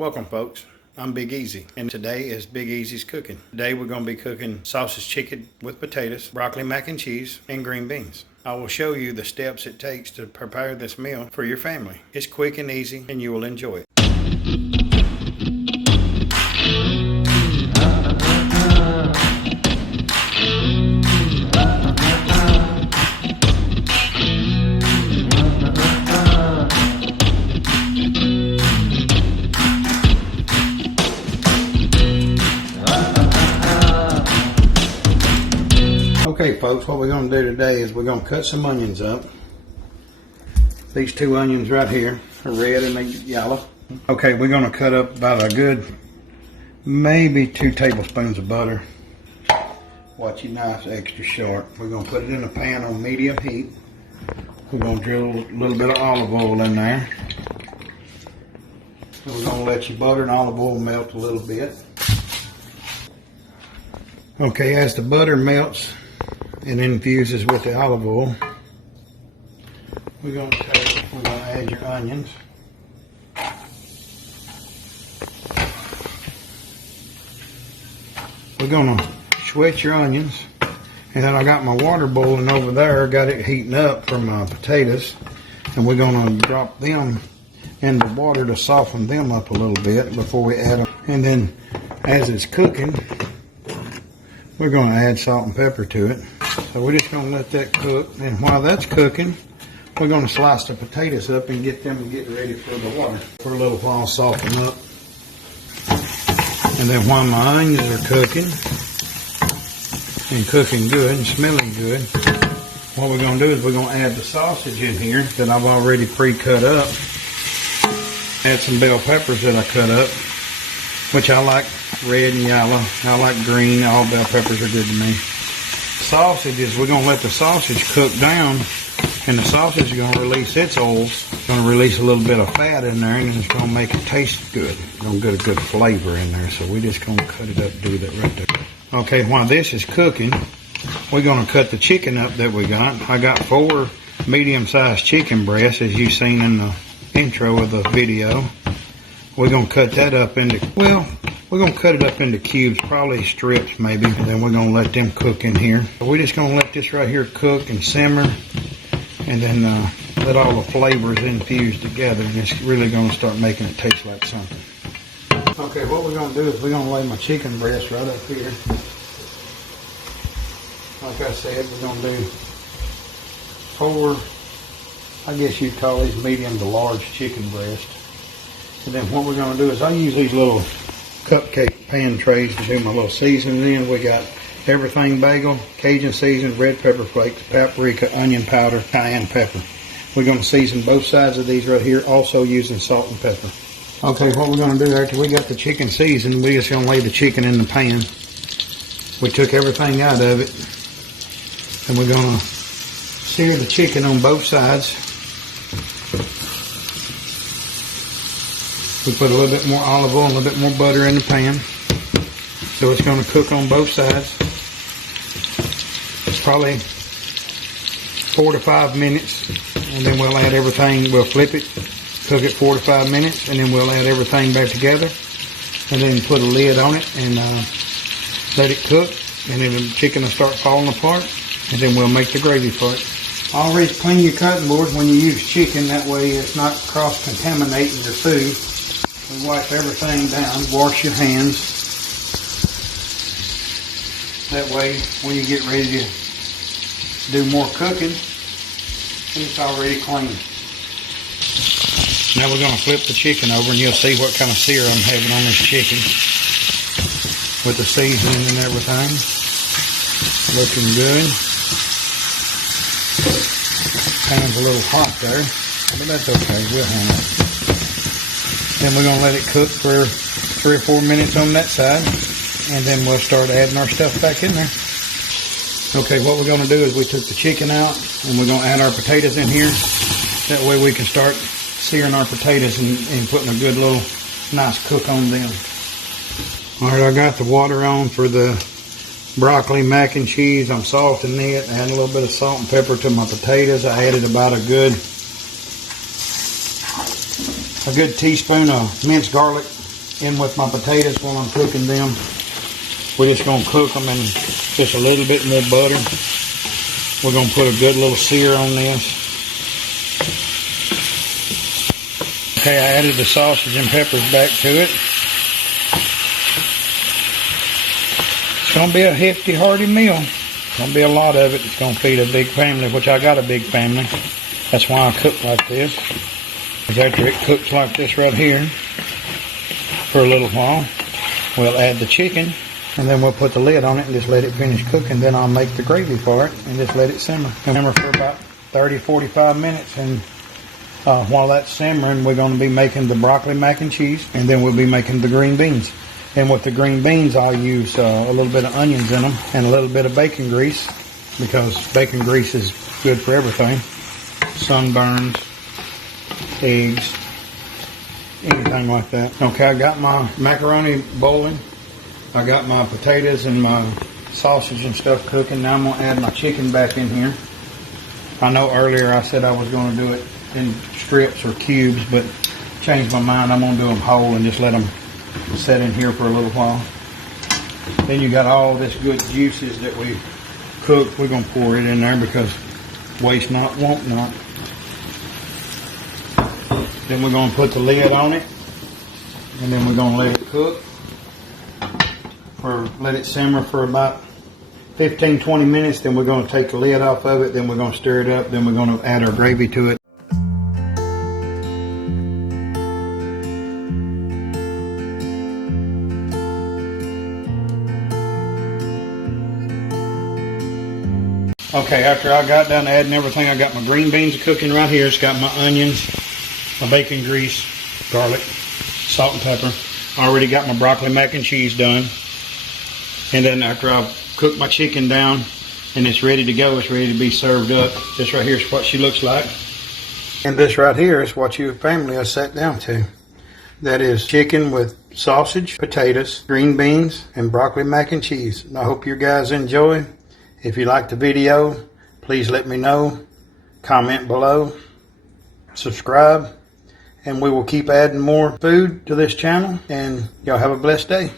Welcome folks, I'm Big Easy and today is Big Easy's Cooking. Today we're going to be cooking sausage chicken with potatoes, broccoli mac and cheese, and green beans. I will show you the steps it takes to prepare this meal for your family. It's quick and easy and you will enjoy it. Okay folks, what we're going to do today is we're going to cut some onions up. These two onions right here are red and they're yellow. Okay, we're going to cut up about a good, maybe 2 tablespoons of butter. Watch your knife extra sharp. We're going to put it in a pan on medium heat. We're going to drill a little bit of olive oil in there. And we're going to let your butter and olive oil melt a little bit. Okay, as the butter melts, it infuses with the olive oil. We're going to add your onions. We're going to sweat your onions. And then I got my water boiling over there, got it heating up for my potatoes. And we're going to drop them in the water to soften them up a little bit before we add them. And then as it's cooking, we're going to add salt and pepper to it. So we're just going to let that cook. And while that's cooking, we're going to slice the potatoes up and get them ready for the water. For a little while, soften up. And then while my onions are cooking, and cooking good and smelling good, what we're going to do is we're going to add the sausage in here that I've already pre-cut up. Add some bell peppers that I cut up, which I like red and yellow. I like green. All bell peppers are good to me. Sausages, we're going to let the sausage cook down, and the sausage is going to release its oils. It's going to release a little bit of fat in there, and it's going to make it taste good. It's going to get a good flavor in there, so we're just going to cut it up and do that right there. Okay, while this is cooking, we're going to cut the chicken up that we got. I got 4 medium-sized chicken breasts, as you've seen in the intro of the video. We're going to cut that up into, we're going to cut it up into cubes, probably strips maybe, and then we're going to let them cook in here. We're just going to let this right here cook and simmer, and then let all the flavors infuse together, and it's really going to start making it taste like something. Okay, what we're going to do is we're going to lay my chicken breast right up here. Like I said, we're going to do 4, I guess you'd call these medium to large chicken breasts. And then what we're going to do is I use these little cupcake pan trays to do my little seasoning in. We got everything bagel, Cajun season, red pepper flakes, paprika, onion powder, cayenne pepper. We're going to season both sides of these right here, also using salt and pepper. Okay, what we're going to do after we got the chicken seasoned, we're just going to lay the chicken in the pan. We took everything out of it, and we're going to sear the chicken on both sides. We put a little bit more olive oil and a little bit more butter in the pan. So it's going to cook on both sides. It's probably 4 to 5 minutes. And then we'll add everything, we'll flip it, cook it 4 to 5 minutes, and then we'll add everything back together. And then put a lid on it and let it cook. And then the chicken will start falling apart. And then we'll make the gravy for it. Always clean your cutting board when you use chicken. That way it's not cross-contaminating your food. We wipe everything down, wash your hands. That way, when you get ready to do more cooking, it's already clean. Now we're going to flip the chicken over and you'll see what kind of sear I'm having on this chicken. With the seasoning and everything. Looking good. Pan's a little hot there, but that's okay, we'll handle it. Then we're going to let it cook for 3 or 4 minutes on that side, and then we'll start adding our stuff back in there. Okay, what we're going to do is we took the chicken out, and we're going to add our potatoes in here. That way we can start searing our potatoes and putting a good little nice cook on them. Alright, I got the water on for the broccoli mac and cheese. I'm salting it, adding a little bit of salt and pepper to my potatoes. I added about a good teaspoon of minced garlic in with my potatoes while I'm cooking them. We're just going to cook them in just a little bit more butter. We're going to put a good little sear on this. Okay, I added the sausage and peppers back to it. It's going to be a hefty, hearty meal. It's going to be a lot of it. It's going to feed a big family, which I got a big family. That's why I cook like this. Because after it cooks like this right here for a little while, we'll add the chicken, and then we'll put the lid on it and just let it finish cooking. Then I'll make the gravy for it and just let it simmer. Simmer for about 30-45 minutes, and while that's simmering, we're going to be making the broccoli mac and cheese, and then we'll be making the green beans. And with the green beans, I'll use a little bit of onions in them and a little bit of bacon grease, because bacon grease is good for everything. Sunburns, eggs, anything like that. Okay, I got my macaroni boiling. I got my potatoes and my sausage and stuff cooking. Now I'm going to add my chicken back in here. I know earlier I said I was going to do it in strips or cubes, but changed my mind. I'm going to do them whole and just let them set in here for a little while. Then you got all this good juices that we cooked. We're going to pour it in there because waste not, want not. Then we're going to put the lid on it, and then we're going to let it cook, or let it simmer for about 15-20 minutes. Then we're going to take the lid off of it. Then we're going to stir it up. Then we're going to add our gravy to it. Okay, after I got done adding everything, I got my green beans cooking right here. It's got my onions, my bacon grease, garlic, salt and pepper. I already got my broccoli mac and cheese done. And then after I've cooked my chicken down and it's ready to go, it's ready to be served up. This right here is what she looks like. And this right here is what your family has sat down to. That is chicken with sausage, potatoes, green beans, and broccoli mac and cheese. And I hope you guys enjoy. If you like the video, please let me know. Comment below. Subscribe. And we will keep adding more food to this channel. And y'all have a blessed day.